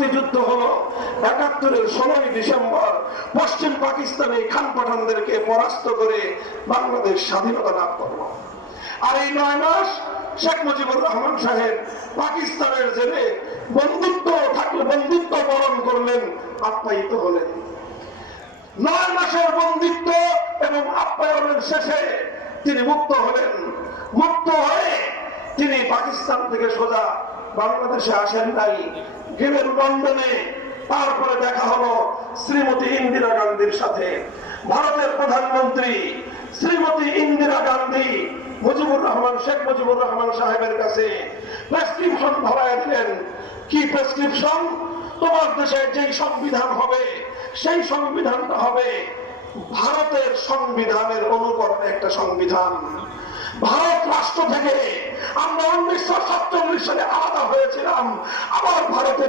মুক্তিযুদ্ধ হলো ৭১-এর ১৬ই ডিসেম্বর পশ্চিম পাকিস্তানে খান পাঠানদেরকে পরাস্ত করে বাংলাদেশ স্বাধীনতা লাভ করলো। আর এই ৯ মাস শেখ মুজিবুর রহমান সাহেব পাকিস্তানের জেলে বন্ধুত্ব থাকলে বন্ধুত্ব বরণ করলেন, আপ্যায়িত হলেন। ৯ মাসের বন্ধুত্ব এবং আপ্যায়নের শেষে তিনি মুক্ত হলেন। মুক্ত হয়ে তিনি পাকিস্তান থেকে সোজা বাংলাদেশে আসেন নাই, গেলেন লন্ডনে। তারপরে দেখা হলো শ্রীমতী ইন্দিরা গান্ধীর সাথে। ভারতের প্রধানমন্ত্রী শ্রীমতী ইন্দিরা গান্ধী শেখ মুজিবুর রহমান সাহেবের কাছে প্রেসক্রিপশন ধরায় দিলেন। কি প্রেসক্রিপশন? তোমার দেশে যেই সংবিধান হবে সেই সংবিধানটা হবে ভারতের সংবিধানের অনুকরণে একটা সংবিধান। ভারত রাষ্ট্র থেকে আমরা 1947 সালে আলাদা হয়েছিলাম, আবার ভারতে